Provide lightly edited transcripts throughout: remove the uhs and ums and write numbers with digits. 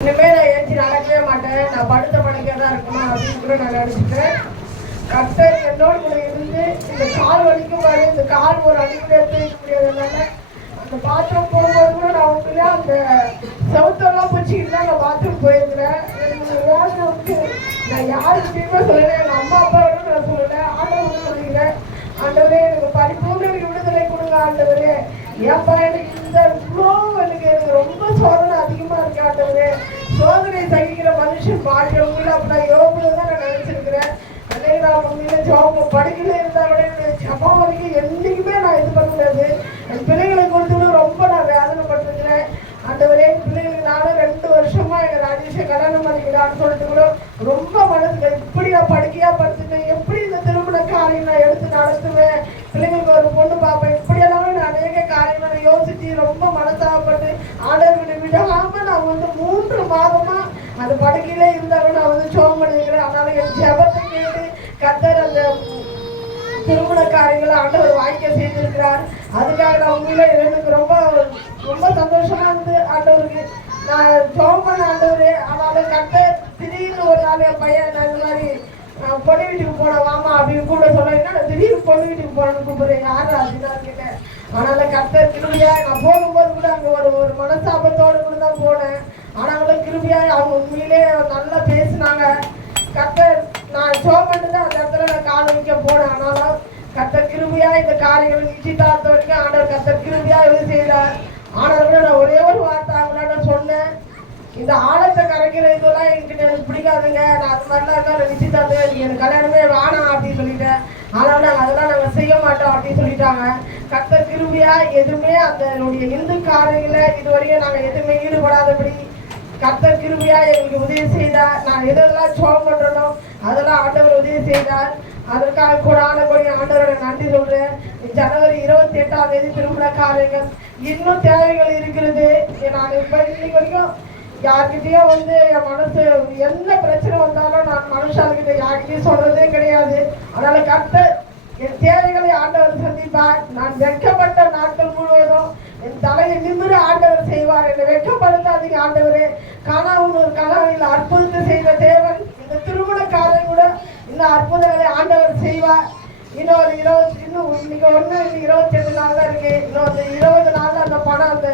இனிமேல் நான் ஏற்றி நடக்கவே மாட்டேன், நான் படுத்த படுக்கையாக தான் இருக்கணும் அப்படின்னு கூட நான் நினச்சிட்டேன். கர்த்தர் என்னோடு கூட இருந்து இந்த கால் வலிக்கும் பாரு, இந்த கால் ஒரு அடிப்படை எடுத்து முடியாதனால அந்த பாத்ரூம் போகும்போது கூட நான் உண்மையிலே அந்த செவத்தெல்லாம் பிடிச்சிக்கிட்டு தான் நான் பாத்ரூம் போயிருக்கிறேன். எனக்கு வேலை வந்து நான் யாருக்கிட்டையுமே சொல்லலை, எங்கள் அம்மா அப்பாவோட நான் சொல்லலை, ஆண்டவர்கள் சொல்லிக்கிறேன். ஆண்டவரே எனக்கு பரிபூர்ண விடுதலை கொடுங்க ஆண்டவரே. ஏப்பா எனக்கு இந்த இவ்வளோ எனக்கு ரொம்ப சோதனை அதிகமாக இருக்கு ஆண்டவரே. சோதனை சகிக்கிற மனுஷன் பாடுறவங்கள அப்படி நான் யோகத்தில் தான் நான் நினச்சிருக்கிறேன். அன்னைக்கு நான் உண்மையில ஜோப படுக்கையில் இருந்தால் கூட எனக்கு ஜபம் வரைக்கும் என்றைக்குமே நான் இது பண்ண முடியாது. என் பிள்ளைகளை கொடுத்து ரொம்ப நான் வேதனைப்பட்டிருக்கிறேன் ஆண்டவரே. என் பிள்ளைகளுக்கு நானும் 2 வருஷமா எங்கள் ராஜேஷை கல்யாணம் பண்ணிக்கிறான்னு சொல்லிட்டு கூட ரொம்ப மனசுல இப்படி நான் படுக்கையா படுத்துட்டேன், எப்படி இந்த திருமண காரியம் நான் எடுத்து நடத்துவேன், பிள்ளைங்களுக்கு ஒரு பொண்ணு பார்ப்பேன், இப்படியெல்லாம் நான் அநேக காரியம் நான் யோசிச்சு ரொம்ப மனசாகப்பட்டு ஆண்டவர்கிட்ட விடாம நான் வந்து 3 மாதமா அந்த படுக்கையிலே இருந்தாலும் நான் வந்து சோகம் பண்ணிக்கிறேன். அதனால என் ஜெபத்தை கேட்டு கர்த்தர் அந்த திருமண காரியங்களை ஆண்டவர் வாய்க்க செய்திருக்கிறார். அதுக்காக நான் உண்மையில எனக்கு ரொம்ப ரொம்ப சந்தோஷமா இருந்து ஆண்டவருக்கு நான் ஜோம் பண்ண ஆண்டவரு. அதனால கர்த்தர் திடீர்னு ஒரு நாள் என் பையன் நான் இந்த மாதிரி பொண்ணு வீட்டுக்கு போனேன் வாமா அப்படின்னு கூட சொல்ல, திடீர்னு பொண்ணு வீட்டுக்கு போனேன்னு கூப்பிடுறேன், யாரு அப்படின்னு கேட்டேன். அதனால கர்த்தர் கிருபியா நான் போகும்போது கூட அங்கே ஒரு மனசாபத்தோடு கூட தான் போனேன். ஆனாலும் கிருபியா அவங்க உண்மையிலே நல்லா பேசினாங்க. கர்த்தர் நான் ஜோம் பண்ணிட்டு அந்த இடத்துல நான் கால் வைக்க போனேன். ஆனாலும் கர்த்தர் கிருபியா இந்த காரியங்கள் நிச்சயதார்த்த வரைக்கும் ஆண்டவர் கர்த்தர் கிருபியா இது செய்தார். ஆனாலும் நான் ஒரே ஒரு வார்த்தை அவங்களால சொன்னேன், இந்த ஆழத்தை கரைக்கிற இதெல்லாம் என்கிட்ட எனக்கு பிடிக்காதுங்க, நான் அது மாதிரிலாம் இருந்தால் நிச்சயதார்த்தம் எனக்கு கல்யாணமே வேணாம் அப்படின்னு சொல்லிட்டேன். ஆனால் நாங்கள் அதெல்லாம் நாங்கள் செய்ய மாட்டோம் அப்படின்னு சொல்லிட்டாங்க. கர்த்தர் கிருபியா எதுவுமே அந்த இந்து காரியங்களை இதுவரையும் நாங்கள் எதுவுமே ஈடுபடாதபடி கர்த்தர் கிருபியா எங்களுக்கு உதவி செய்தார். நான் எதெல்லாம் ஜெபம் பண்றனோ அதெல்லாம் ஆண்டவர் உதவி செய்தார். அதற்காக கூட ஆண்டவரோட நன்றி சொல்றேன். ஜனவரி 28ஆம் தேதி திருமண காரியங்கள் இன்னும் தேவைகள் இருக்கிறது. நான் இப்ப இன்னைக்கு வரைக்கும் யார்கிட்டயும் வந்து என் மனசு என்ன பிரச்சனை வந்தாலும் நான் மனுஷால்கிட்ட யார்கிட்டயும் சொல்றதே கிடையாது. அதனால கர்த்தர் என் தேவைகளை ஆண்டவர் சந்திப்பார். நான் வெட்கப்பட்ட நாட்கள் முழுவதும் என் தலையை நிமிர ஆண்டவர் செய்வார். என்னை வெட்கப்படுத்தாதீங்க ஆண்டவரே. காணாமல் ஒரு கனவில் அற்புதத்தை செய்த தேவன் இந்த திருமண காரியம் கூட இந்த அற்புதங்களை ஆண்டவர் செய்வார். இன்னும் இன்னைக்கு 28 நாள் தான் இருக்கு. இன்னும் 20 நாள் அந்த பணம் அந்த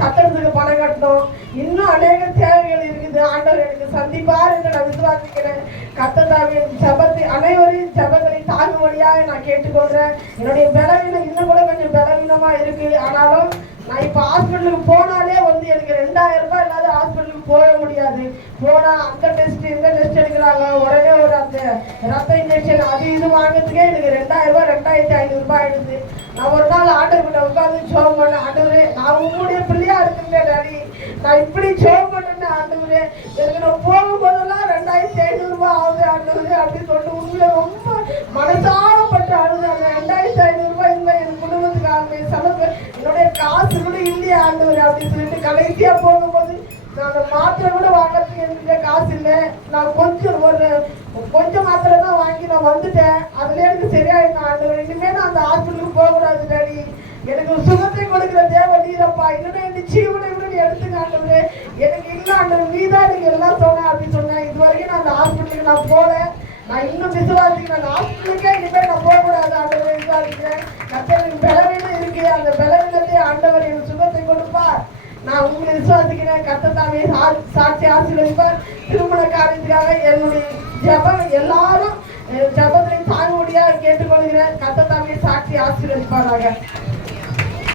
சட்டத்துக்கு பணம் கட்டணும். இன்னும் அநேக தேவைகள் இருக்குது. ஆண்டவர் எனக்கு சந்திப்பார் என்று நான் விசுவாசிக்கிறேன். கர்த்தர் ஜபத்தை அனைவரையும் ஜபங்களை தாங்கும்படியாக நான் கேட்டுக்கொள்றேன். என்னுடைய பலவீனம் இன்னும் கூட கொஞ்சம் பலவீனமா இருக்கு. ஆனாலும் நான் இப்போ ஹாஸ்பிட்டலுக்கு போனாலே வந்து எனக்கு 2000 ரூபாய் இல்லாத ஹாஸ்பிட்டலுக்கு போக முடியாது. போனா அந்த டெஸ்ட் இந்த டெஸ்ட் எடுக்கிறாங்க, உடனே ஒரு அந்த ரத்த இன்ஜெக்ஷன் அது இது வாங்கிறதுக்கே எனக்கு 2000 ரூபாய் 2500 ரூபாய் ஆயிடுது. நான் ஒரு நாள் ஆண்டவர்கிட்ட உட்காந்து ஜெபம் பண்ண, ஆண்டவரே நான் உங்களுடைய பிள்ளையா இருக்குறேன் டாடி, நான் இப்படி ஜெபம் பண்ணேன் ஆண்டவரே, எனக்கு நான் போகும்போதெல்லாம் 2500 ரூபாய் ஆகுது ஆண்டவரே அப்படின்னு சொல்லிட்டு உண்மையில ரொம்ப மனசாகப்பட்டு அழுது. அந்த 2500 ரூபாய் இல்லை என் குடும்பத்துக்கு ஆகுமே செலவு, என்னுடைய காசு கூட இல்லையா ஆண்டவர் அப்படின்னு சொல்லிட்டு கடைசியா போகும்போது நான் மாத்திரை கூட வாங்கறதுக்கு என்கிட்ட காசு இல்லை. நான் கொஞ்சம் மாத்திரை தான் வாங்கி நான் வந்துட்டேன். அதுல எனக்கு சரியாயிடும் ஆண்டவர். இனிமே நான் அந்த ஹாஸ்பிட்டலுக்கு போகக்கூடாது டாடி, எனக்கு சுகத்தை கொடுக்குற தேவ நீரப்பா, இல்லைன்னா என் ஜீவனை கூட நீ எடுத்துக்க ஆண்டவரே, எனக்கு இல்லை ஆண்டவர் நீதான் எனக்கு எல்லாம் சொன்னேன் அப்படின்னு சொன்னேன். இது வரைக்கும் நான் அந்த ஹாஸ்பிட்டலுக்கு நான் போல, நான் இன்னும் விசுவாசிக்கிறேன். அந்த ஹாஸ்பிட்டலுக்கே இனிமேல் நான் போகக்கூடாது ஆண்டவர் விசுவாசிக்கிறேன். கர்த்தருக்கு பலவீனம் இருக்கு, அந்த பலவீனத்தை ஆண்டவர் எனக்கு சுகத்தை கொடுப்பார். நான் உங்களை விசுவாசிக்கிறேன். கர்த்தர் தாமே சாட்சி ஆசீர்வதிப்பார். திருமண காரியத்துக்காக என்னுடைய ஜெபம் எல்லாரும் ஜெபத்தை தாங்கும்படியாக கேட்டுக்கொள்கிறேன். கர்த்தர் தாமே சாட்சி ஆசீர்வதிப்பாராக.